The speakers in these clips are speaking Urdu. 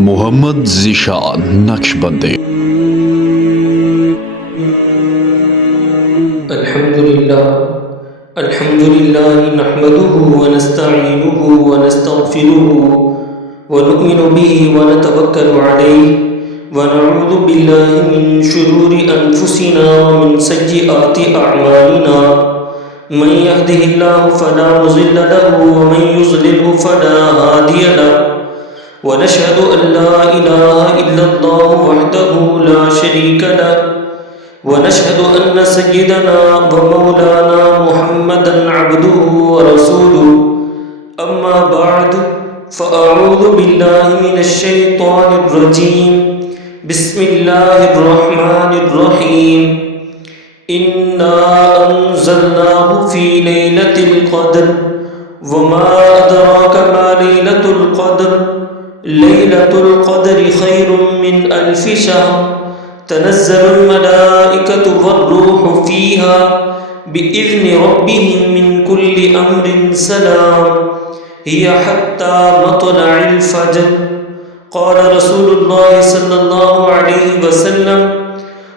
محمد ذیشان نقشبندی۔ الحمد لله نحمده ونستعينه ونستغفره ونؤمن به ونتوكل عليه ونعوذ بالله من شرور أنفسنا ومن سيئات أعمالنا من يهده الله فلا مضل له ومن يضلل فلا هادي له ونشهد أن لا إله إلا الله وحده لا شريك له ونشهد أن سيدنا ومولانا محمدا عبده ورسوله أما بعد فأعوذ بالله من الشيطان الرجيم بسم الله الرحمن الرحيم إنا أنزلناه في ليلة القدر وما أدراك ما ليلة القدر ليلة القدر خير من ألف شهر تنزل الملائكة والروح فيها بإذن ربهم من كل أمر سلام هي حتى مطلع الفجر قال رسول الله صلى الله عليه وسلم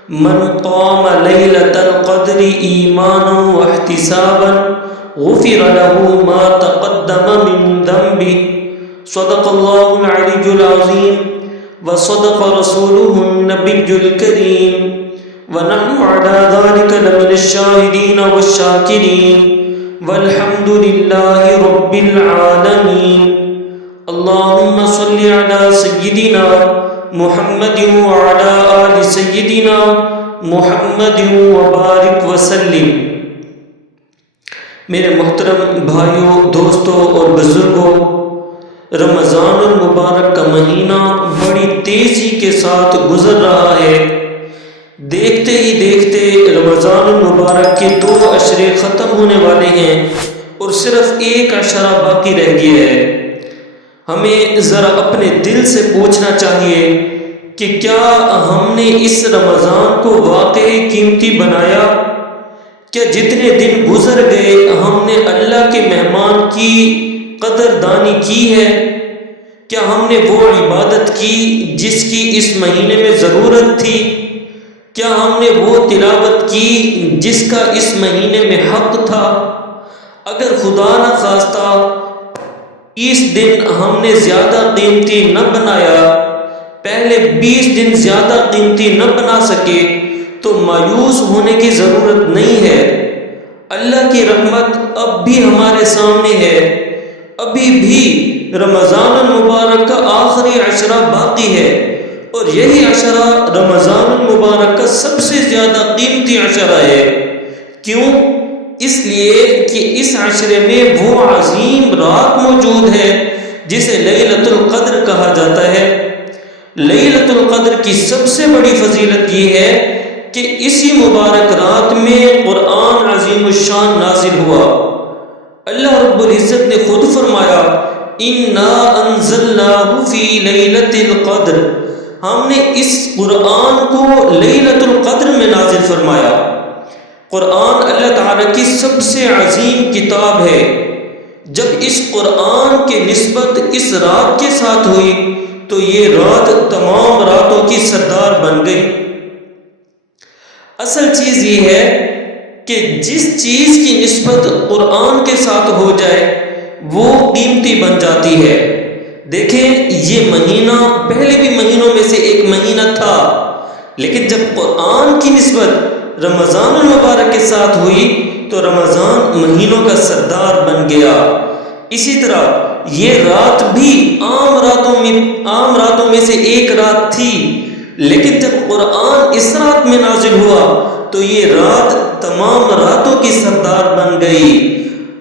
من قام ليلة القدر إيمانا واحتسابا غفر له ما تقدم من ذنبه صدق الله العلي العظيم وصدق رسوله النبي الكريم ونحن على ذلك لمن الشاهدين والشاكرين والحمد لله رب العالمين اللهم صل على سيدنا محمد وعلى آل سيدنا محمد وبارك وسلم۔ میرے محترم بھائیوں، دوستوں اور بزرگوں، رمضان المبارک کا مہینہ بڑی تیزی کے ساتھ گزر رہا ہے۔ دیکھتے ہی دیکھتے رمضان المبارک کے 2 عشرے ختم ہونے والے ہیں اور صرف 1 عشرہ باقی رہ گیا ہے۔ ہمیں ذرا اپنے دل سے پوچھنا چاہیے کہ کیا ہم نے اس رمضان کو واقعی قیمتی بنایا؟ کیا جتنے دن گزر گئے ہم نے اللہ کے مہمان کی قدردانی کی ہے؟ کیا ہم نے وہ عبادت کی جس کی اس مہینے میں ضرورت تھی؟ کیا ہم نے وہ تلاوت کی جس کا اس مہینے میں حق تھا؟ اگر خدا نہ خواستہ 20 دن ہم نے زیادہ قیمتی نہ بنایا، پہلے 20 دن زیادہ قیمتی نہ بنا سکے تو مایوس ہونے کی ضرورت نہیں ہے۔ اللہ کی رحمت اب بھی ہمارے سامنے ہے۔ ابھی بھی رمضان المبارک کا آخری عشرہ باقی ہے اور یہی عشرہ رمضان المبارک کا سب سے زیادہ قیمتی عشرہ ہے۔ کیوں؟ اس لیے کہ اس عشرے میں وہ عظیم رات موجود ہے جسے لیلۃ القدر کہا جاتا ہے۔ لیلۃ القدر کی سب سے بڑی فضیلت یہ ہے کہ اسی مبارک رات میں قرآن عظیم الشان نازل ہوا۔ اللہ رب العزت نے خود فرمایا اِنَّا أَنزَلْنَاهُ فِي لَيْلَةِ الْقَدْرِ، ہم نے اس قرآن کو لیلۃ القدر میں نازل فرمایا۔ قرآن اللہ تعالیٰ کی سب سے عظیم کتاب ہے۔ جب اس قرآن کی نسبت اس رات کے ساتھ ہوئی تو یہ رات تمام راتوں کی سردار بن گئی۔ اصل چیز یہ ہے کہ جس چیز کی نسبت قرآن کے ساتھ ہو جائے وہ قیمتی بن جاتی ہے۔ دیکھیں، یہ مہینہ پہلے بھی مہینوں میں سے ایک مہینہ تھا، لیکن جب قرآن کی نسبت رمضان المبارک کے ساتھ ہوئی تو رمضان مہینوں کا سردار بن گیا۔ اسی طرح یہ رات بھی عام راتوں میں سے ایک رات تھی، لیکن جب قرآن اس رات میں نازل ہوا تو یہ رات تمام راتوں کی سردار بن گئی۔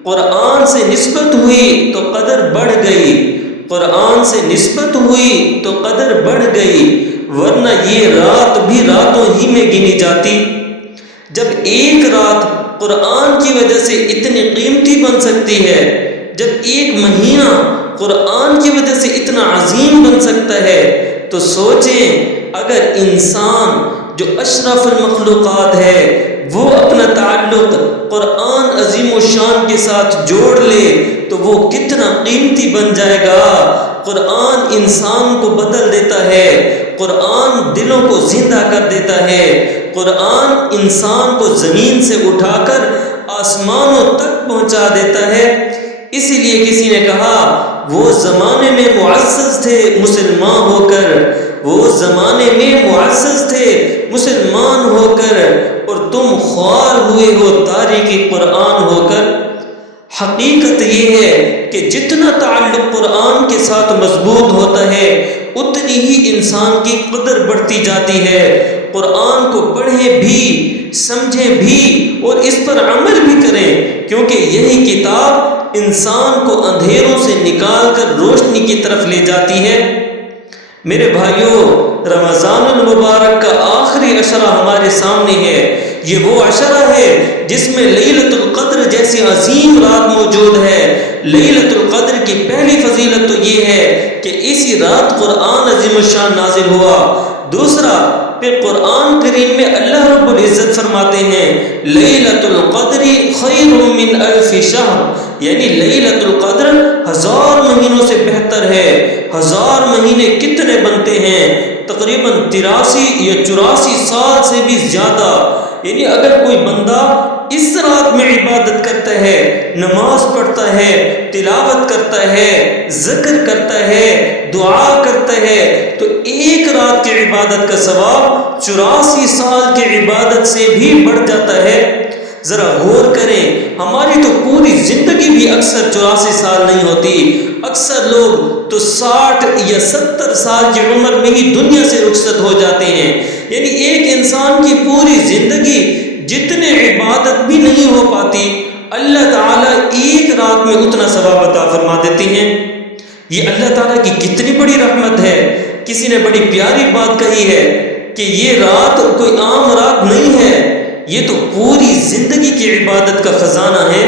قرآن سے نسبت ہوئی تو قدر بڑھ گئی، قرآن سے نسبت ہوئی تو قدر بڑھ گئی، ورنہ یہ رات بھی راتوں ہی میں گنی جاتی۔ جب ایک رات قرآن کی وجہ سے اتنی قیمتی بن سکتی ہے، جب ایک مہینہ قرآن کی وجہ سے اتنا عظیم بن سکتا ہے، تو سوچیں اگر انسان جو اشرف المخلوقات ہے وہ اپنا تعلق قرآن عظیم الشان کے ساتھ جوڑ لے تو وہ کتنا قیمتی بن جائے گا۔ قرآن انسان کو بدل دیتا ہے، قرآن دلوں کو زندہ کر دیتا ہے، قرآن انسان کو زمین سے اٹھا کر آسمانوں تک پہنچا دیتا ہے۔ اسی لیے کسی نے کہا وہ زمانے میں معزز تھے مسلمان ہو کر، وہ زمانے میں معزز تھے مسلمان ہو کر، اور تم خوار ہوئے ہو تاریخ قرآن ہو کر۔ حقیقت یہ ہے کہ جتنا تعلق قرآن کے ساتھ مضبوط ہوتا ہے اتنی ہی انسان کی قدر بڑھتی جاتی ہے۔ قرآن کو پڑھیں بھی، سمجھیں بھی اور اس پر عمل بھی کریں، کیونکہ یہی کتاب انسان کو اندھیروں سے نکال کر روشنی کی طرف لے جاتی ہے۔ میرے بھائیوں، رمضان المبارک کا آخری عشرہ ہمارے سامنے ہے۔ یہ وہ عشرہ ہے جس میں لیلۃ القدر جیسی عظیم رات موجود ہے۔ لیلۃ القدر کی پہلی فضیلت تو یہ ہے کہ اسی رات قرآن عظیم الشان نازل ہوا۔ دوسرا، پھر قرآن کریم میں اللہ رب العزت فرماتے ہیں لیلۃ القدر خیر من الف شہر، یعنی لیلۃ القدر 1000 مہینوں سے بہتر ہے۔ 1000 مہینے کتنے بنتے ہیں؟ تقریباً 83 یا 84 سال سے بھی زیادہ۔ یعنی اگر کوئی بندہ اس رات میں عبادت کرتا ہے، نماز پڑھتا ہے، تلاوت کرتا ہے، ذکر کرتا ہے، دعا کرتا ہے، تو ایک رات کی عبادت کا ثواب 84 سال کی عبادت سے بھی بڑھ جاتا ہے۔ ذرا غور کریں، ہماری تو پوری زندگی بھی اکثر 84 سال نہیں ہوتی، اکثر لوگ تو 60 یا 70 سال کی عمر میں ہی دنیا سے رخصت ہو جاتے ہیں۔ یعنی ایک انسان کی پوری زندگی جتنے عبادت بھی نہیں ہو پاتی، اللہ تعالیٰ ایک رات میں اتنا ثواب عطا فرما دیتے ہیں۔ یہ اللہ تعالیٰ کی کتنی بڑی رحمت ہے۔ کسی نے بڑی پیاری بات کہی ہے کہ یہ رات کوئی عام رات نہیں ہے، یہ تو پوری زندگی کی عبادت کا خزانہ ہے۔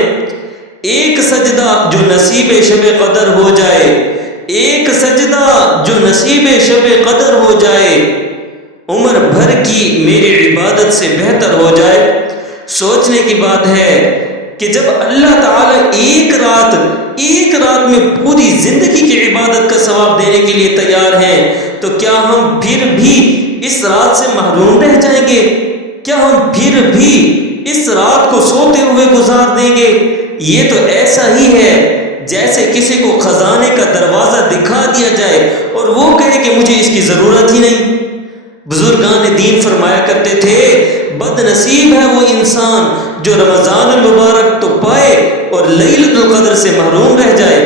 ایک سجدہ جو نصیب شب قدر ہو جائے، ایک سجدہ جو نصیب شب قدر ہو جائے، عمر بھر کی میری عبادت سے بہتر ہو جائے۔ سوچنے کی بات ہے کہ جب اللہ تعالیٰ ایک رات میں پوری زندگی کی عبادت کا ثواب دینے کے لیے تیار ہیں، تو کیا ہم پھر بھی اس رات سے محروم رہ جائیں گے؟ کیا ہم پھر بھی اس رات کو سوتے ہوئے گزار دیں گے؟ یہ تو ایسا ہی ہے جیسے کسی کو خزانے کا دروازہ دکھا دیا جائے اور وہ کہے کہ مجھے اس کی ضرورت ہی نہیں۔ بزرگان دین فرمایا کرتے تھے بد نصیب ہے وہ انسان جو رمضان المبارک تو پائے اور لیلۃ القدر سے محروم رہ جائے۔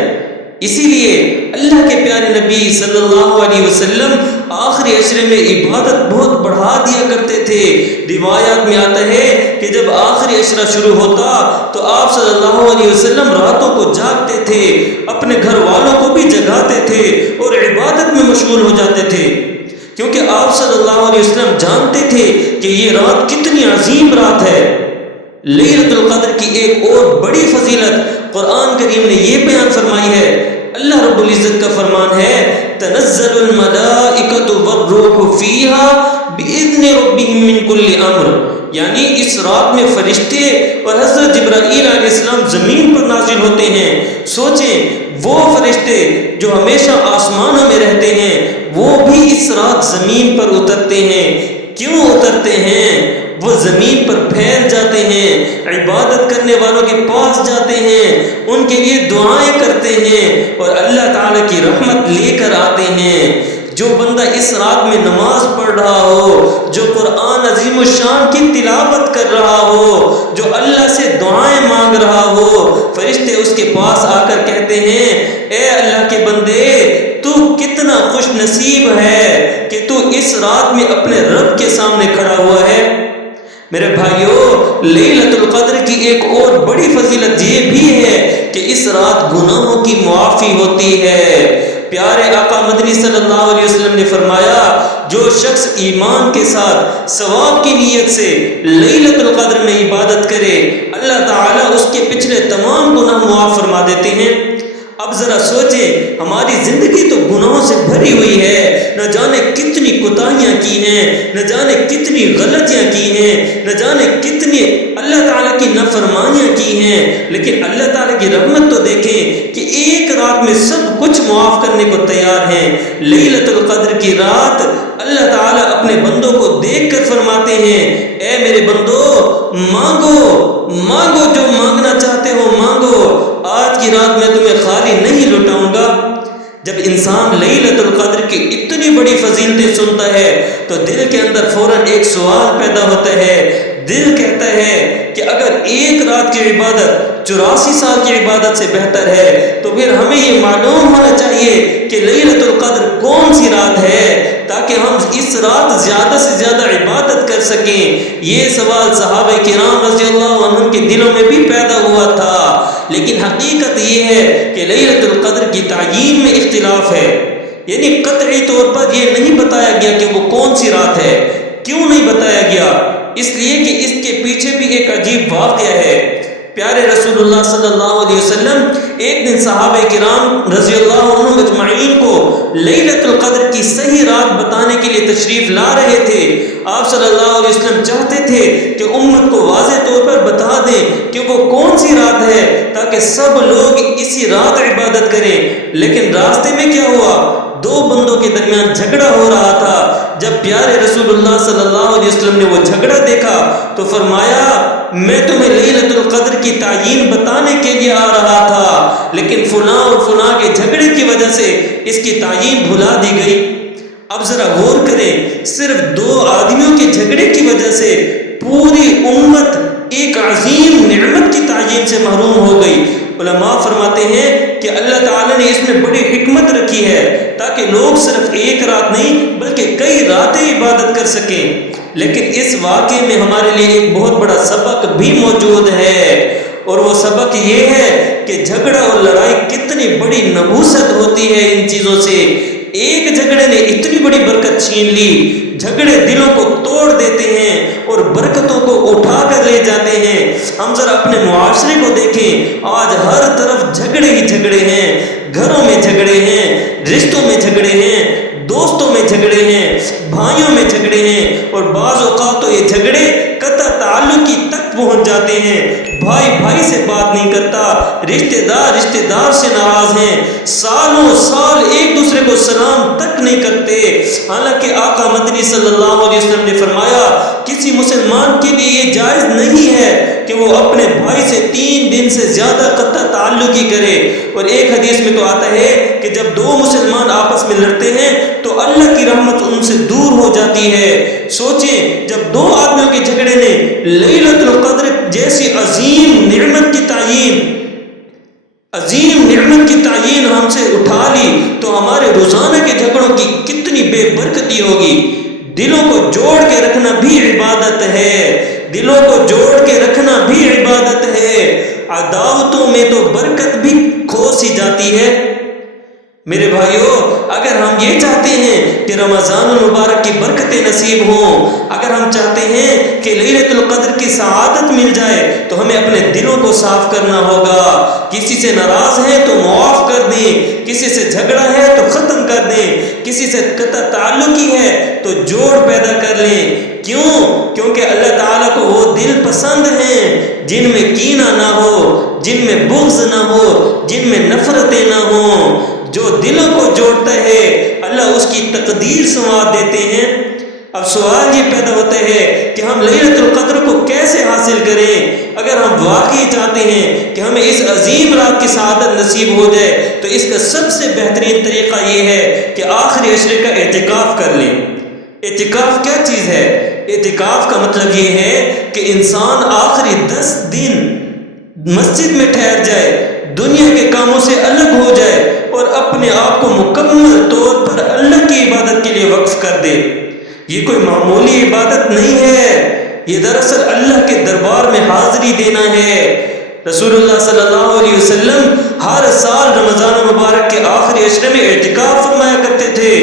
اسی لیے اللہ کے پیارے نبی صلی اللہ علیہ وسلم آخری عشرے میں عبادت بہت بڑھا دیا کرتے تھے۔ روایات میں آتا ہے کہ جب آخری عشرہ شروع ہوتا تو آپ صلی اللہ علیہ وسلم راتوں کو جاگتے تھے، اپنے گھر والوں کو بھی جگاتے تھے اور عبادت میں مشغول ہو جاتے تھے، کیونکہ آپ صلی اللہ علیہ وسلم جانتے تھے کہ یہ رات کتنی عظیم رات ہے۔ لیلۃ القدر کی ایک اور بڑی فضیلت قرآن کریم نے یہ بیان فرمائی ہے۔ اللہ رب العزت کا فرمان ہے تنزل الملائکۃ والروح فیہا بإذن ربہم من کل امر، یعنی اس رات میں فرشتے اور حضرت جبرائیل علیہ السلام زمین پر نازل ہوتے ہیں۔ سوچیں، وہ فرشتے جو ہمیشہ آسمانوں میں رہتے ہیں وہ بھی اس رات زمین پر اترتے ہیں۔ کیوں اترتے ہیں؟ وہ زمین پر پھیل جاتے ہیں، عبادت کرنے والوں کے پاس جاتے ہیں، ان کے لیے دعائیں کرتے ہیں اور اللہ تعالیٰ کی رحمت لے کر آتے ہیں۔ جو بندہ اس رات میں نماز پڑھ رہا ہو، جو قرآن عظیم الشان کی تلاوت کر رہا ہو، جو اللہ سے دعائیں مانگ رہا ہو، فرشتے اس کے پاس آ کر کہتے ہیں اے اللہ کے بندے، تو کتنا خوش نصیب ہے کہ تو اس رات میں اپنے رب کے سامنے کھڑا ہوا ہے۔ میرے بھائیوں، لیلۃ القدر کی ایک اور بڑی فضیلت یہ بھی ہے کہ اس رات گناہوں کی معافی ہوتی ہے۔ پیارے آقا مدنی صلی اللہ علیہ وسلم نے فرمایا جو شخص ایمان کے ساتھ ثواب کی نیت سے لیلۃ القدر میں عبادت کرے، اللہ تعالیٰ اس کے پچھلے تمام گناہ معاف فرما دیتے ہیں۔ اب ذرا سوچیں، ہماری زندگی تو گناہوں سے بھری ہوئی ہے، نہ جانے کتنی کوتاہیاں کی ہیں، نہ جانے کتنی غلطیاں کی ہیں، نہ جانے کتنی اللہ اللہ تعالیٰ کی نافرمانیاں کی ہیں، لیکن اللہ تعالیٰ کی رحمت تو دیکھیں کہ ایک رات میں سب کچھ معاف کرنے کو تیار ہیں۔ لیلۃ القدر کی رات اللہ تعالیٰ اپنے بندوں کو دیکھ کر فرماتے ہیں، اے میرے بندو مانگو مانگو، جو مانگنا چاہتے ہو مانگو، آج کی رات میں تمہیں خالی نہیں لٹاؤں گا۔ جب انسان لیلۃ القدر کی اتنی بڑی فضیلتیں سنتا ہے تو دل کے اندر فوراً ایک سوال پیدا ہوتا ہے۔ دل کہتا ہے کہ اگر ایک رات کی عبادت 84 سال کی عبادت سے بہتر ہے تو پھر ہمیں یہ معلوم ہونا چاہیے کہ لیلۃ القدر کون سی رات ہے تاکہ ہم اس رات زیادہ سے زیادہ عبادت کر سکیں۔ یہ سوال صحابہ کرام رضی اللہ عنہم کے دلوں میں بھی پیدا ہوا تھا، لیکن حقیقت یہ ہے کہ لیلۃ القدر کی تعیین میں اختلاف ہے، یعنی قطعی طور پر یہ نہیں بتایا گیا کہ وہ کون سی رات ہے۔ کیوں نہیں بتایا گیا؟ اس لیے کہ اس کے پیچھے بھی ایک عجیب واقعہ ہے۔ پیارے رسول اللہ صلی اللہ علیہ وسلم ایک دن صحابہ کرام رضی اللہ عنہم اجمعین کو لیلۃ القدر کی صحیح رات بتانے کے لیے تشریف لا رہے تھے۔ آپ صلی اللہ علیہ وسلم چاہتے تھے کہ امت کو واضح طور پر بتا دیں کہ وہ کون سی رات ہے تاکہ سب لوگ اسی رات عبادت کریں، لیکن راستے میں کیا ہوا؟ دو بندوں کے درمیان جھگڑا ہو رہا تھا۔ جب پیارے رسول اللہ صلی اللہ علیہ وسلم نے وہ جھگڑا دیکھا تو فرمایا، میں تمہیں لیلۃ القدر کی تعیین بتانے کے لیے آ رہا تھا، لیکن فلاں اور فلاں کے جھگڑے کی وجہ سے اس کی تعیین بھلا دی گئی۔ اب ذرا غور کریں، صرف دو آدمیوں کے جھگڑے کی وجہ سے پوری امت ایک عظیم نعمت کی تعیین سے محروم ہو گئی۔ علماء فرماتے ہیں کہ اللہ تعالیٰ نے اس میں بڑی حکمت رکھی ہے تاکہ لوگ صرف ایک رات نہیں بلکہ کئی راتیں عبادت کر سکیں۔ لیکن اس واقعے میں ہمارے لیے ایک بہت بڑا سبق بھی موجود ہے، اور وہ سبق یہ ہے کہ جھگڑا اور لڑائی کتنی بڑی نحوست ہوتی ہے ان چیزوں سے۔ ایک جھگڑے نے اتنی بڑی برکت چھین لی۔ جھگڑے دلوں کو توڑ دیتے ہیں اور برکتوں کو اٹھا کر لے جاتے ہیں۔ ہم ذرا اپنے معاشرے کو دیکھیں، آج ہر طرف جھگڑے ہی جھگڑے ہیں، گھروں میں جھگڑے ہیں، رشتوں میں جھگڑے ہیں، دوستوں میں جھگڑے ہیں، بھائیوں میں جھگڑے ہیں، اور بعض اوقات تو یہ جھگڑے قطع تعلق کی تک پہنچ جاتے ہیں۔ بھائی بھائی سے بات نہیں کرتا، رشتہ دار سے ناراض ہیں، سالوں سال ایک دوسرے کو سلام تک نہیں کرتے۔ حالانکہ آقا مدنی صلی اللہ علیہ وسلم نے فرمایا کسی مسلمان کے لیے یہ جائز نہیں ہے کہ وہ اپنے بھائی سے 3 دن سے زیادہ قطع تعلق ہی کرے۔ اور ایک حدیث میں تو آتا ہے کہ جب دو مسلمان آپس میں لڑتے ہیں تو اللہ کی رحمت ان سے دور ہو جاتی ہے۔ سوچیں، جب دو آدمیوں کے جھگڑے نے لیلۃ القدر جیسی عظیم نعمت کی تعیین ہم سے اٹھا لی تو ہمارے روزانہ کے جھگڑوں کی کتنی بے برکتی ہوگی۔ دلوں کو جوڑ کے رکھنا بھی عبادت ہے، دلوں کو جوڑ کے رکھنا بھی عبادت ہے۔ عداوتوں میں تو برکت بھی کھو سی جاتی ہے۔ میرے بھائیوں، اگر ہم یہ چاہتے ہیں کہ رمضان المبارک کی برکتیں نصیب ہوں، اگر ہم چاہتے ہیں کہ لیلۃ القدر کی سعادت مل جائے تو ہمیں اپنے دلوں کو صاف کرنا ہوگا۔ کسی سے ناراض ہیں تو معاف کر دیں، کسی سے جھگڑا ہے تو ختم کر دیں، کسی سے قطع تعلقی ہے تو جوڑ پیدا کر لیں۔ کیوں؟ کیونکہ اللہ تعالیٰ کو وہ دل پسند ہیں جن میں کینہ نہ ہو، جن میں بغض نہ ہو، جن میں نفرتیں نہ ہوں۔ جو دلوں کو جوڑتا ہے اللہ اس کی تقدیر سنوار دیتے ہیں۔ اب سوال یہ پیدا ہوتا ہے کہ ہم لیلۃ القدر کو کیسے حاصل کریں؟ اگر ہم واقعی چاہتے ہیں کہ ہمیں اس عظیم رات کی سعادت نصیب ہو جائے تو اس کا سب سے بہترین طریقہ یہ ہے کہ آخری عشرے کا اعتکاف کر لیں۔ اعتکاف کیا چیز ہے؟ اعتکاف کا مطلب یہ ہے کہ انسان آخری 10 دن مسجد میں ٹھہر جائے، دنیا کے کاموں سے الگ ہو جائے اور اپنے آپ کو مکمل طور پر اللہ کی عبادت کے لیے وقف کر دے۔ یہ کوئی معمولی عبادت نہیں ہے، یہ دراصل اللہ کے دربار میں حاضری دینا ہے۔ رسول اللہ صلی اللہ علیہ وسلم ہر سال رمضان مبارک کے آخری عشرے میں اعتکاف فرمایا کرتے تھے،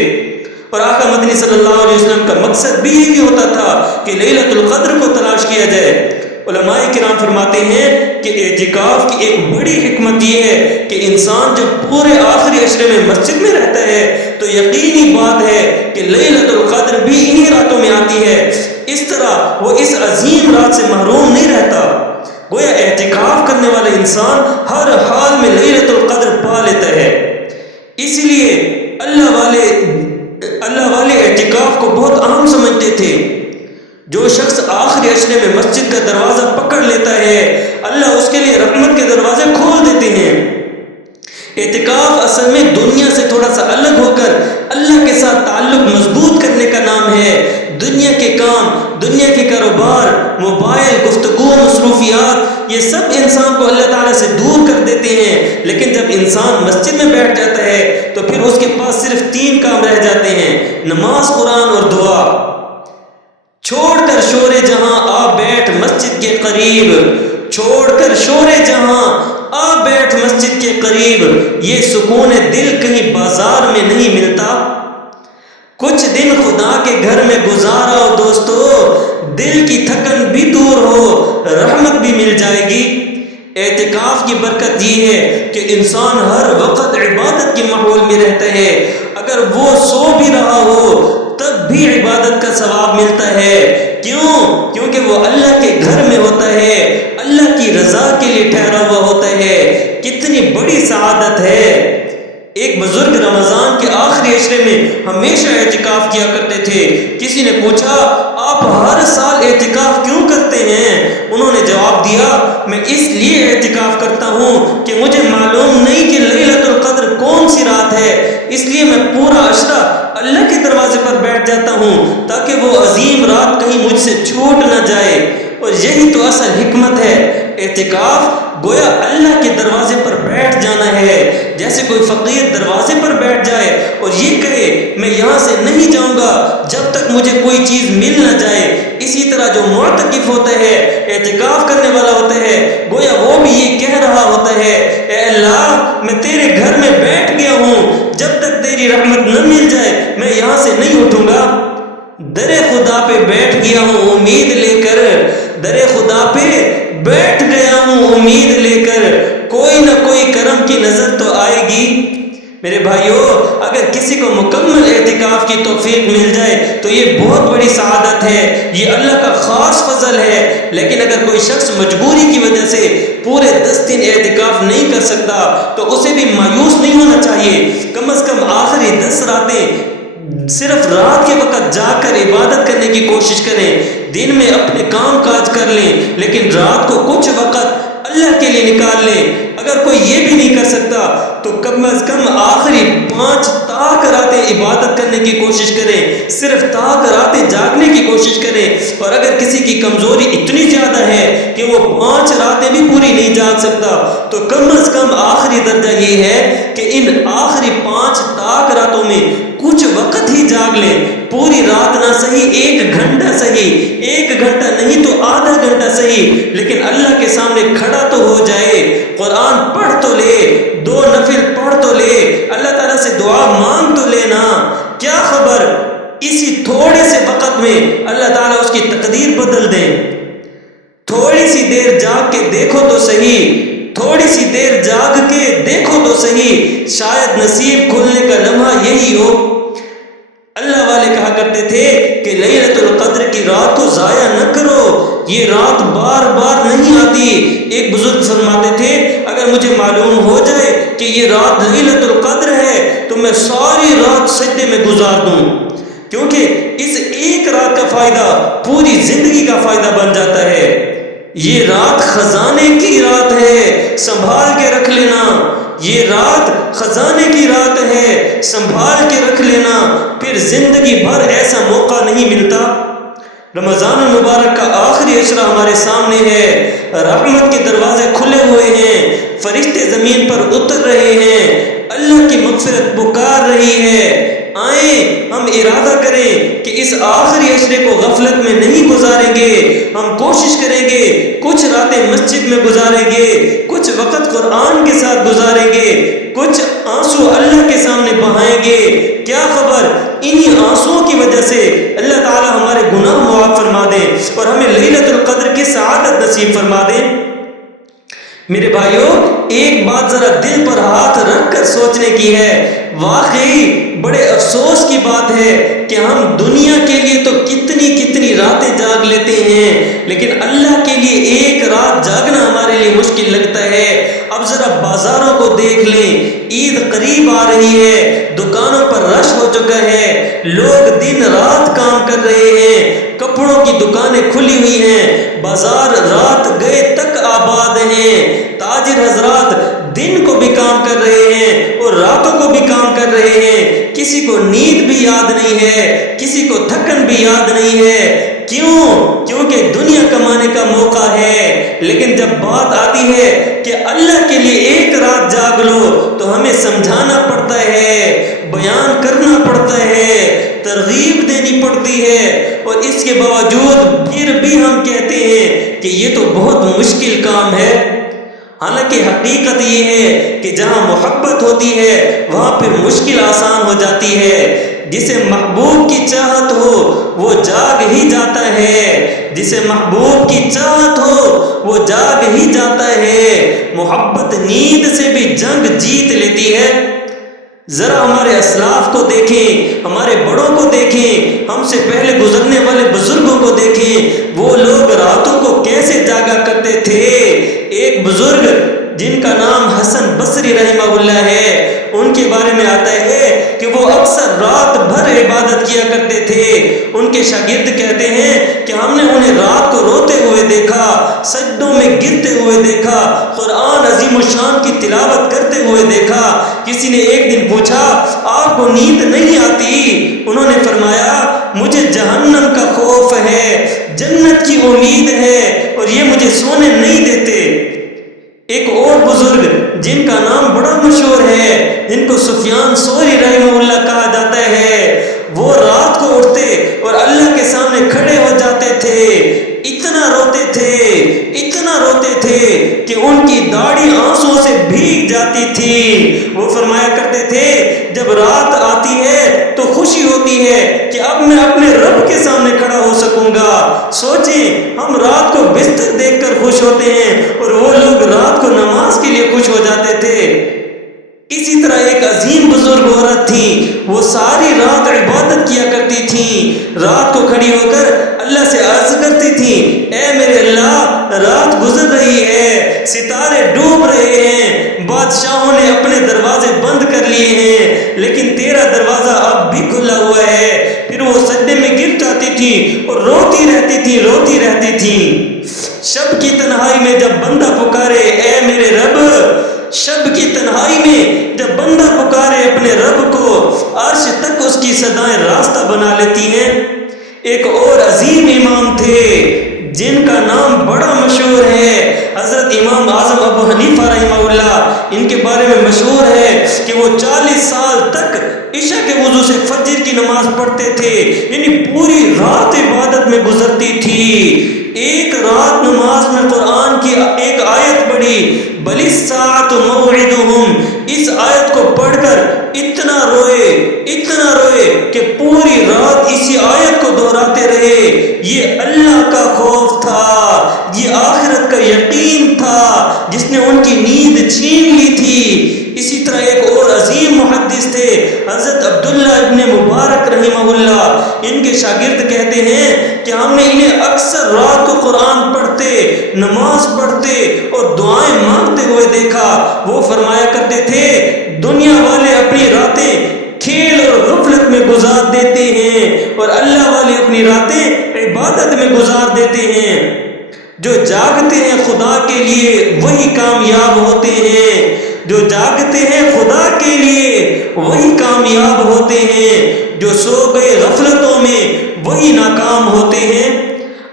اور آقا مدنی صلی اللہ علیہ وسلم کا مقصد بھی یہی ہوتا تھا کہ لیلۃ القدر کو تلاش کیا جائے۔ علماء کرام فرماتے ہیں کہ اعتکاف کی ایک بڑی حکمت یہ ہے کہ انسان جب پورے آخری عشرے میں مسجد میں رہتا ہے تو یقینی بات ہے کہ لیلۃ القدر بھی انہی راتوں میں آتی ہے۔ اس طرح وہ اس عظیم رات سے محروم نہیں رہتا۔ گویا اعتکاف کرنے والا انسان ہر حال میں لیلۃ القدر پا لیتا ہے۔ اسی لیے اللہ والے اعتکاف کو بہت اہم سمجھتے تھے۔ جو شخص آخری عشرے میں مسجد کا دروازہ پکڑ لیتا ہے، اللہ اس کے لیے رحمت کے دروازے کھول دیتے ہیں۔ اعتکاف اصل میں دنیا سے تھوڑا سا الگ ہو کر اللہ کے ساتھ تعلق مضبوط کرنے کا نام ہے۔ دنیا کے کام، دنیا کے کاروبار، موبائل، گفتگو، مصروفیات، یہ سب انسان کو اللہ تعالیٰ سے دور کر دیتے ہیں۔ لیکن جب انسان مسجد میں بیٹھ جاتا ہے تو پھر اس کے پاس صرف 3 کام رہ جاتے ہیں: نماز، قرآن اور دعا۔ چھوڑ کر شور جہاں آ بیٹھ مسجد کے قریب، چھوڑ کر شور جہاں آ بیٹھ مسجد کے قریب، یہ سکون دل کہیں بازار میں نہیں ملتا۔ کچھ دن خدا کے گھر میں گزارا دوستو، دل کی تھکن بھی دور ہو، رحمت بھی مل جائے گی۔ اعتکاف کی برکت یہ ہے کہ انسان ہر وقت عبادت کے ماحول میں رہتا ہے۔ اگر وہ سو بھی رہا ہو تب بھی عبادت کا ثواب ملتا ہے۔ کیوں؟ کیونکہ وہ اللہ کے گھر میں ہوتا ہے، اللہ کی رضا کے لیے ٹھہرا ہوا ہوتا ہے۔ کتنی بڑی سعادت ہے۔ ایک بزرگ رمضان کے آخری عشرے میں ہمیشہ اعتکاف کیا کرتے تھے۔ کسی نے پوچھا، آپ ہر سال اعتکاف کیوں کرتے ہیں؟ انہوں نے جواب دیا، میں اس لیے اعتکاف کرتا ہوں کہ مجھے معلوم نہیں کہ لیلۃ القدر کون سی رات ہے، اس لیے میں پورا عشرہ اللہ کے دروازے پر بیٹھ جاتا ہوں تاکہ وہ عظیم رات کہیں مجھ سے چھوٹ نہ جائے۔ اور یہی تو اصل حکمت ہے۔ اعتکاف گویا اللہ کے دروازے پر بیٹھ جانا ہے، جیسے کوئی فقیر دروازے پر بیٹھ جائے اور یہ کہے میں یہاں سے نہیں جاؤں گا جب تک مجھے کوئی چیز مل نہ جائے۔ اسی طرح جو معتکف ہوتا ہے، اعتکاف کرنے والا ہوتا ہے، گویا وہ بھی یہ کہہ رہا ہوتا ہے، اے اللہ میں تیرے گھر میں بیٹھ گیا ہوں، جب تک تیری رحمت نہ مل جائے میں یہاں سے نہیں اٹھوں گا۔ در خدا پہ بیٹھ گیا ہوں امید لے کر، در خدا پہ بیٹھ گیا ہوں امید لے کر، کوئی نہ کوئی کرم کی نظر تو آئے گی۔ میرے بھائیو، اگر کسی کو مکمل اعتکاف کی توفیق مل جائے تو یہ بہت بڑی سعادت ہے، یہ اللہ کا خاص فضل ہے۔ لیکن اگر کوئی شخص مجبوری کی وجہ سے پورے 10 دن اعتکاف نہیں کر سکتا تو اسے بھی مایوس نہیں ہونا چاہیے۔ کم از کم آخری 10 راتیں صرف رات کے وقت جا کر عبادت کرنے کی کوشش کریں۔ دن میں اپنے کام کاج کر لیں لیکن رات کو کچھ وقت اللہ کے لیے نکال لیں۔ اگر کوئی یہ بھی نہیں کر سکتا تو کم از کم آخری 5 تاک راتیں عبادت کرنے کی کوشش کریں، صرف تاک راتیں جاگنے کی کوشش کریں۔ اور اگر کسی کی کمزوری اتنی زیادہ ہے کہ وہ 5 راتیں بھی پوری نہیں جاگ سکتا تو کم از کم آخری درجہ یہ ہے کہ ان آخری 5 تاک راتوں میں کچھ وقت ہی جاگ لیں، پوری رات نہ صحیح، 1 گھنٹہ صحیح، 1 گھنٹہ نہیں تو آدھا گھنٹہ صحیح، لیکن اللہ کے سامنے کھڑا تو ہو جائے، قرآن پڑھ تو لے، 2 نفل پڑھ تو لے، اللہ تعالیٰ سے دعا مانگ تو لینا۔ کیا خبر اسی تھوڑے سے وقت میں اللہ تعالیٰ اس کی تقدیر بدل دیں۔ تھوڑی سی دیر جاگ کے دیکھو تو صحیح، تھوڑی سی دیر جاگ کے دیکھو تو صحیح، شاید نصیب کھلنے کا لمحہ یہی ہو۔ اللہ والے کہا کرتے تھے کہ لیلۃ القدر کی رات کو ضائع نہ کرو، یہ رات بار بار نہیں آتی۔ ایک بزرگ فرماتے تھے، اگر مجھے معلوم ہو جائے کہ یہ رات لیلۃ القدر ہے تو میں ساری رات سجدے میں گزار دوں، کیونکہ اس ایک رات کا فائدہ پوری زندگی کا فائدہ بن جاتا ہے۔ یہ رات خزانے کی رات ہے، سنبھال کے رکھ لینا۔ یہ رات خزانے کی رات ہے، سنبھال کے رکھ لینا، پھر زندگی بھر ایسا موقع نہیں ملتا۔ رمضان المبارک کا آخری عشرہ ہمارے سامنے ہے، رحمت کے دروازے کھلے ہوئے ہیں، فرشتے زمین پر اتر رہے ہیں، اللہ کی مغفرت پکار رہی ہے۔ آئیں ہم ارادہ کریں کہ اس آخری عشرے کو غفلت میں نہیں گزاریں گے، ہم کوشش کریں گے کچھ راتیں مسجد میں گزاریں گے، کچھ وقت قرآن کے ساتھ گزاریں گے، کچھ آنسو اللہ کے سامنے بہائیں گے۔ کیا خبر انہی آنسوؤں کی وجہ سے اللہ تعالی ہمارے گناہ معاف فرما دے اور ہمیں لیلۃ القدر کی سعادت نصیب فرما دے۔ میرے بھائیو، ایک بات ذرا دل پر ہاتھ رکھ کر سوچنے کی ہے، واقعی بڑے افسوس کی بات ہے کہ ہم دنیا کے لیے تو کتنی راتیں جاگ لیتے ہیں، لیکن اللہ کے لیے ایک رات جاگنا ہمارے لیے مشکل لگتا ہے۔ اب ذرا بازاروں کو دیکھ لیں، عید قریب آ رہی ہے، دکانوں پر رش ہو چکا ہے، لوگ دن رات کام کر رہے ہیں، کپڑوں کی دکانیں کھلی ہوئی ہیں، بازار رات گئے تک آباد ہیں، تاجر حضرات دن کو بھی کام کر رہے ہیں اور راتوں کو بھی کام کر رہے ہیں، کسی کو نیند بھی یاد نہیں ہے، کسی کو تھکن بھی یاد نہیں ہے۔ کیوں؟ کیونکہ دنیا کمانے کا موقع ہے، لیکن جب بات آتی ہے کہ اللہ کے لیے ایک رات جاگ لو تو ہمیں سمجھانا پڑتا ہے، بیان کرنا پڑتا ہے، ترغیب دینی پڑتی ہے، اور اس کے باوجود پھر بھی ہم کہتے ہیں کہ یہ تو بہت مشکل کام ہے۔ حالانکہ حقیقت یہ ہے کہ جہاں محبت ہوتی ہے وہاں پھر مشکل آسان ہو جاتی ہے۔ جسے محبوب کی چاہت ہو وہ جاگ ہی جاتا ہے، جسے محبوب کی چاہت ہو وہ جاگ ہی جاتا ہے۔ محبت نیند سے بھی جنگ جیت لیتی ہے۔ ذرا ہمارے اسلاف کو دیکھیں، ہمارے بڑوں کو دیکھیں، ہم سے پہلے گزرنے والے بزرگوں کو دیکھیں، وہ لوگ راتوں کو کیسے جاگا کرتے تھے۔ ایک بزرگ جن کا نام حسن بصری رحمہ اللہ ہے، ان کے بارے میں آتا ہے کہ وہ اکثر رات بھر عبادت کیا کرتے تھے۔ ان کے شاگرد کہتے ہیں کہ ہم نے انہیں رات کو روتے ہوئے دیکھا، سجدوں میں گرتے ہوئے دیکھا، قرآن عظیم الشان کی تلاوت کرتے ہوئے دیکھا۔ کسی نے ایک دن پوچھا آپ کو نیند نہیں آتی؟ انہوں نے فرمایا مجھے جہنم کا خوف ہے، جنت کی امید ہے، اور یہ مجھے سونے نہیں دیتے۔ ایک اور بزرگ جن کا نام بڑا مشہور ہے، جن کو سفیان ثوری رحمہ اللہ کہا جاتا ہے، وہ رات کو اٹھتے اور اللہ کے سامنے کھڑے ہو جاتے تھے، اتنا روتے تھے کہ ان کی داڑھی آنسوں سے بھیگ جاتی تھی۔ وہ فرمایا کرتے تھے جب رات آتی ہے تو خوشی ہوتی ہے کہ اب میں اپنے رب کے سامنے کھڑا ہو سکوں گا۔ سوچیں ہم رات کو بستر دیکھ کر خوش ہوتے ہیں اور وہ لوگ رات کو نماز کے لیے خوش ہو جاتے تھے۔ اسی طرح ایک عظیم بزرگ عورت تھی، وہ ساری رات عبادت کیا کرتی تھی، رات کو کھڑی ہو کر اللہ سے عرض کرتی تھی اے میرے اللہ رات گزر رہی ہے، ستارے ڈوب رہے ہیں، بادشاہوں نے اپنے دروازے بند کر لیے ہیں، لیکن تیرا دروازہ اب بھی کھلا ہوا ہے۔ پھر وہ سجدے میں گر جاتی تھی اور روتی رہتی تھی۔ شب کی تنہائی میں جب بندہ پکارے اے میرے رب، شب کی تنہائی میں جب بندہ پکارے اپنے رب کو، عرش تک اس کی صدائیں راستہ بنا لیتی ہیں۔ ایک اور عظیم امام تھے جن کا نام بڑا مشہور ہے، حضرت امام اعظم ابو حنیفہ رحمہ اللہ۔ ان کے بارے میں مشہور ہے کہ وہ 40 سال تک عشاء کے وضو سے فجر کی نماز پڑھتے تھے، یعنی پوری رات عبادت میں گزرتی تھی۔ ایک رات نماز میں قرآن کی ایک آیت پڑھی بل الساعۃ موعدہم، اس آیت کو پڑھ کر اتنا روئے کہ پوری رات اسی آیت کو دہراتے رہے۔ یہ اللہ کا خوف تھا، یہ آخرت کا یقین تھا جس نے ان کی نیند چھین لی تھی۔ اسی طرح ایک اور عظیم محدث تھے حضرت عبداللہ ابن مبارک رحمہ اللہ۔ ان کے شاگرد کہتے ہیں کہ ہم نے انہیں اکثر رات کو قرآن پڑھتے، نماز پڑھتے اور دعائیں مانگتے ہوئے دیکھا۔ وہ فرمایا کرتے تھے دنیا والے اپنی راتیں کھیل اور غفلت میں گزار دیتے ہیں اور اللہ والے اپنی راتیں عبادت میں گزار دیتے ہیں۔ جو جاگتے ہیں خدا کے لیے وہی کامیاب ہوتے ہیں، جو جاگتے ہیں خدا کے لیے وہی کامیاب ہوتے ہیں، جو سو گئے غفلتوں میں وہی ناکام ہوتے ہیں۔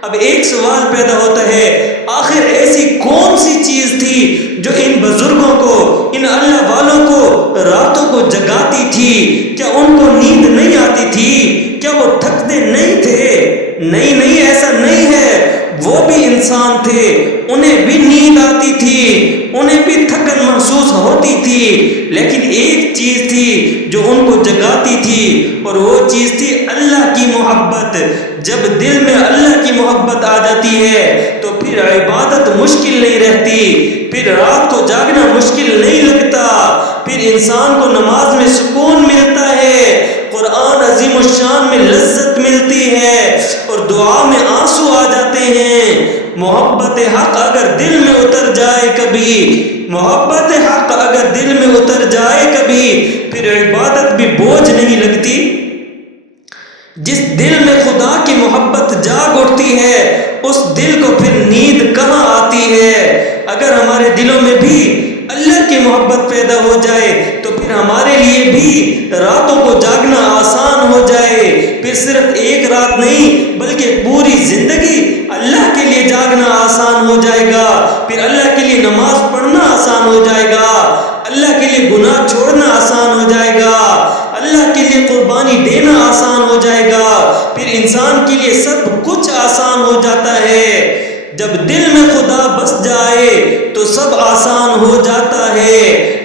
اب ایک سوال پیدا ہوتا ہے آخر ایسی کون سی چیز تھی جو ان بزرگوں کو، ان اللہ والوں کو راتوں کو جگاتی تھی؟ کیا ان کو نیند نہیں آتی تھی؟ کیا وہ تھکتے نہیں تھے؟ نہیں، ایسا نہیں ہے، وہ بھی انسان تھے، انہیں بھی نیند آتی تھی، انہیں بھی تھکن محسوس ہوتی تھی، لیکن ایک چیز تھی جو ان کو جگاتی تھی اور وہ چیز تھی اللہ کی محبت۔ جب دل میں اللہ کی محبت آ جاتی ہے تو پھر عبادت مشکل نہیں رہتی، پھر رات کو جاگنا مشکل نہیں لگتا، پھر انسان کو نماز میں سکون ملتا ہے، قرآن عظیم الشان میں لذت ملتی ہے اور دعا میں آنسو آ جاتے ہیں۔ محبت حق اگر دل میں اتر جائے کبھی، محبت حق اگر دل میں اتر جائے کبھی، پھر عبادت بھی بوجھ نہیں لگتی۔ جس دل میں خدا کی محبت جاگ اٹھتی ہے اس دل کو پھر نیند کہاں آتی ہے۔ اگر ہمارے دلوں میں بھی اللہ کی محبت پیدا ہو جائے تو پھر ہمارے لیے بھی راتوں کو جاگنا آسان ہو جائے، پھر صرف ایک رات نہیں بلکہ پوری زندگی اللہ کے لیے جاگنا آسان ہو جائے گا، پھر اللہ کے لیے نماز پڑھنا آسان ہو جائے گا، اللہ کے لیے گناہ چھوڑنا آسان ہو جائے گا، اللہ کے لیے قربانی دینا آسان ہو جائے گا، پھر انسان کے لیے سب کچھ آسان ہو جاتا ہے۔ جب دل میں خدا بس جائے تو سب آسان ہو جاتا ہے،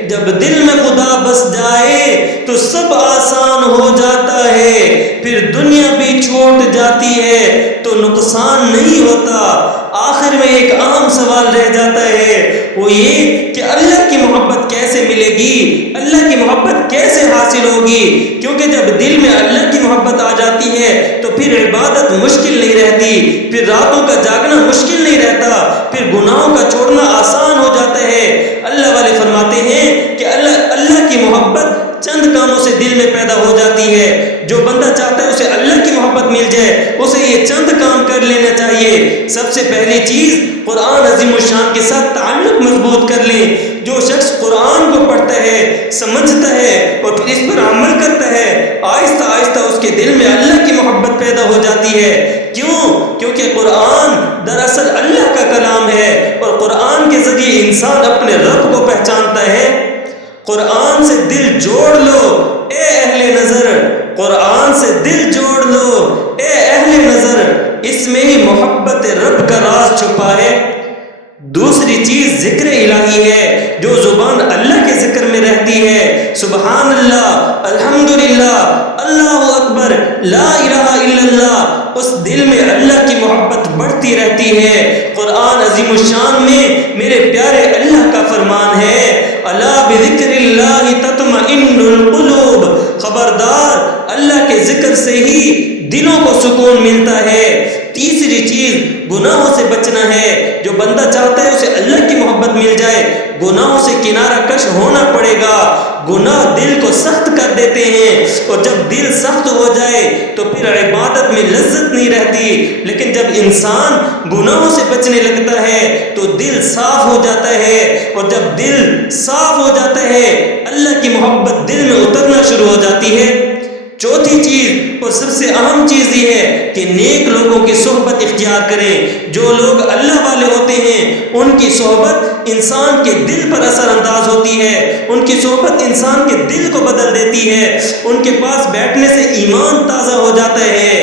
جب دل میں خدا بس جائے تو سب آسان ہو جاتا ہے، پھر دنیا بھی چھوٹ جاتی ہے تو نقصان نہیں ہوتا۔ آخر میں ایک اہم سوال رہ جاتا ہے، وہ یہ کہ اللہ کی محبت کیسے ملے گی، اللہ کی محبت کیسے حاصل ہوگی؟ کیونکہ جب دل میں اللہ کی محبت آ جاتی ہے تو پھر عبادت مشکل نہیں رہتی، پھر راتوں کا جاگنا مشکل نہیں رہتا، پھر گناہوں کا چھوڑنا آسان ہو جاتا ہے۔ اللہ والے فرماتے ہیں کہ اللہ کی محبت چند کاموں سے دل میں پیدا ہو جاتی ہے۔ جو بندہ چاہتا ہے اسے اللہ کی محبت مل جائے اسے یہ چند کام کر لینا چاہیے۔ سب سے پہلی چیز قرآن عظیم الشان کے ساتھ تعلق مضبوط کر لیں۔ جو شخص قرآن کو پڑھتا ہے، سمجھتا ہے اور پھر اس پر عمل کرتا ہے، آہستہ آہستہ اس کے دل میں اللہ کی محبت پیدا ہو جاتی ہے۔ کیوں؟ کیونکہ قرآن دراصل اللہ کا کلام ہے اور قرآن کے ذریعے انسان اپنے رب کو پہچانتا ہے۔ قرآن سے دل جوڑ لو اے اہل نظر، قرآن سے دل جوڑ لو اے اہل نظر، اس میں ہی محبت رب کا راز چھپا ہے۔ دوسری چیز ذکر الہی ہے، جو زبان اللہ کے ذکر میں رہتی ہے، سبحان اللہ، الحمدللہ، اللہ اکبر، لا الہ الا اللہ، اس دل میں اللہ کی محبت بڑھتی رہتی ہے۔ قرآن عظیم الشان میں میرے پیارے اللہ کا فرمان ہے، الا بذکر اللہ تطمئن القلوب، خبردار اللہ کے ذکر سے ہی دلوں کو سکون ملتا ہے۔ تیسری چیز گناہوں سے بچنا ہے۔ جو بندہ چاہتا ہے اسے اللہ کی محبت مل جائے، گناہوں سے کنارہ کش ہونا پڑے گا۔ گناہ دل کو سخت کر دیتے ہیں اور جب دل سخت ہو جائے تو پھر عبادت میں لذت نہیں رہتی، لیکن جب انسان گناہوں سے بچنے لگتا ہے تو دل صاف ہو جاتا ہے، اور جب دل صاف ہو جاتا ہے اللہ کی محبت دل میں اترنا شروع ہو جاتی ہے۔ چوتھی چیز اور سب سے اہم چیز یہ ہے کہ نیک لوگوں کی صحبت اختیار کریں۔ جو لوگ اللہ والے ہوتے ہیں ان کی صحبت انسان کے دل پر اثر انداز ہوتی ہے، ان کی صحبت انسان کے دل کو بدل دیتی ہے، ان کے پاس بیٹھنے سے ایمان تازہ ہو جاتا ہے۔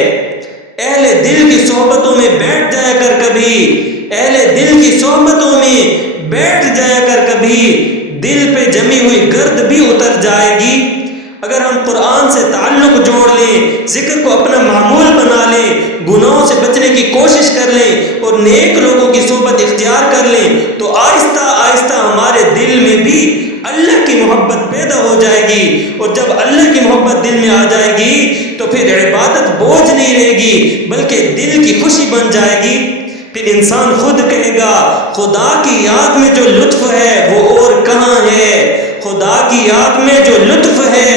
اہل دل کی صحبتوں میں بیٹھ جایا کر کبھی، اہل دل کی صحبتوں میں بیٹھ جایا کر کبھی، دل پہ جمی ہوئی گرد بھی اتر جائے گی۔ اگر ہم قرآن سے تعلق جوڑ لیں، ذکر کو اپنا معمول بنا لیں، گناہوں سے بچنے کی کوشش کر لیں اور نیک لوگوں کی صحبت اختیار کر لیں تو آہستہ آہستہ ہمارے دل میں بھی اللہ کی محبت پیدا ہو جائے گی، اور جب اللہ کی محبت دل میں آ جائے گی تو پھر عبادت بوجھ نہیں رہے گی بلکہ دل کی خوشی بن جائے گی۔ پھر انسان خود کہے گا خدا کی یاد میں جو لطف ہے وہ اور کہاں ہے، خدا کی یاد میں جو لطف ہے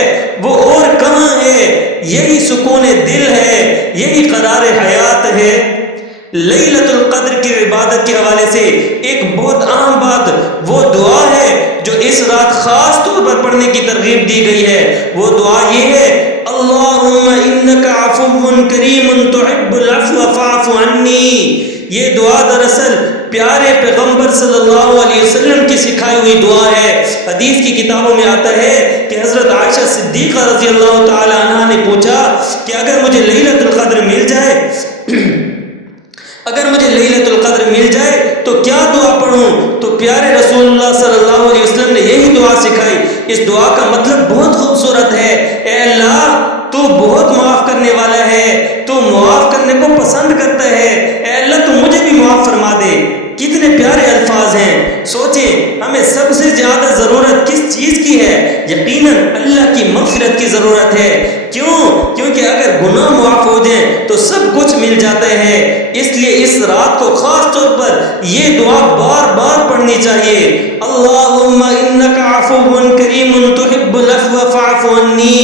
وہ اور کہاں ہے، یہی سکون دل ہے، یہی قرار حیات ہے۔ لیلۃ القدر کی عبادت کے حوالے سے ایک بہت اہم بات وہ دعا ہے جو اس رات خاص طور پر پڑھنے کی ترغیب دی گئی ہے۔ وہ دعا یہ ہے، اللہم انک عفو کریم تحب العفو فاعف عنی۔ یہ دعا دراصل پیارے پیغمبر صلی اللہ علیہ وسلم کی سکھائی ہوئی دعا ہے۔ حدیث کی کتابوں میں آتا ہے کہ حضرت عائشہ صدیقہ رضی اللہ تعالی عنہا نے پوچھا کہ اگر مجھے لیلۃ القدر مل جائے اگر مجھے لیلۃ القدر مل جائے تو کیا دعا پڑھوں؟ تو پیارے رسول اللہ صلی اللہ علیہ وسلم نے یہی دعا سکھائی۔ اس دعا کا مطلب بہت خوبصورت ہے، اے اللہ تو بہت معاف کرنے والا ہے، تو معاف کرنے کرنے کو پسند کرتا ہے۔ اے اللہ تو مجھے بھی معاف فرما دے۔ کتنے پیارے الفاظ ہیں۔ سوچیں ہمیں سب سے زیادہ ضرورت کس چیز کی ہے؟ یقیناً اللہ کی مغفرت کی ضرورت ہے۔ کیوں؟ کیونکہ اگر گناہ معاف ہو جائیں تو سب کچھ مل جاتا ہے۔ اس لیے اس رات کو خاص طور پر یہ دعا بار بار پڑھنی چاہیے۔ اللہم انک عفو کریم تحب العفو فاعف عنی۔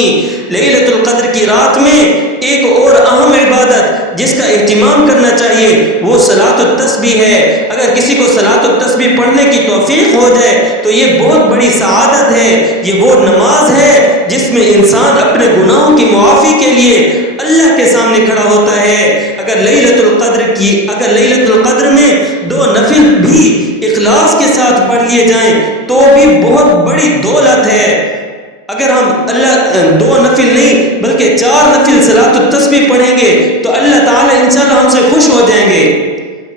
لیلۃ القدر کی رات میں ایک اور اہم عبادت جس کا اہتمام کرنا چاہیے وہ صلاۃ التسبیح ہے۔ اگر کسی کو صلاۃ التسبیح پڑھنے کی توفیق ہو جائے تو یہ بہت بڑی سعادت ہے۔ یہ وہ نماز ہے جس میں انسان اپنے گناہوں کی معافی کے لیے اللہ کے سامنے کھڑا ہوتا ہے۔ اگر لیلۃ القدر میں 2 نفل بھی اخلاص کے ساتھ پڑھ لیے جائیں تو بھی بہت بڑی دولت ہے۔ اگر ہم 2 نفل نہیں بلکہ 4 نفل صلاۃ التسبیح پڑھیں گے تو اللہ تعالیٰ انشاءاللہ ہم سے خوش ہو جائیں گے۔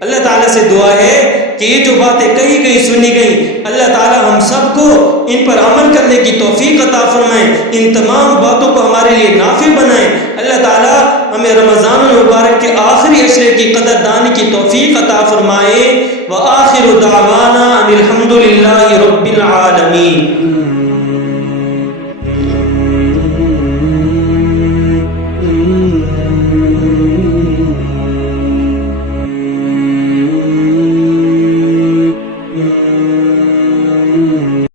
اللہ تعالیٰ سے دعا ہے کہ یہ جو باتیں کہی گئی سنی گئیں اللہ تعالیٰ ہم سب کو ان پر عمل کرنے کی توفیق عطا فرمائیں، ان تمام باتوں کو ہمارے لیے نافع بنائیں۔ اللہ تعالیٰ ہمیں رمضان المبارک کے آخری عشرے کی قدردانی کی توفیق عطا فرمائے۔ وآخر دعوانا ان الحمد للہ رب العالمین۔ Mm-hmm.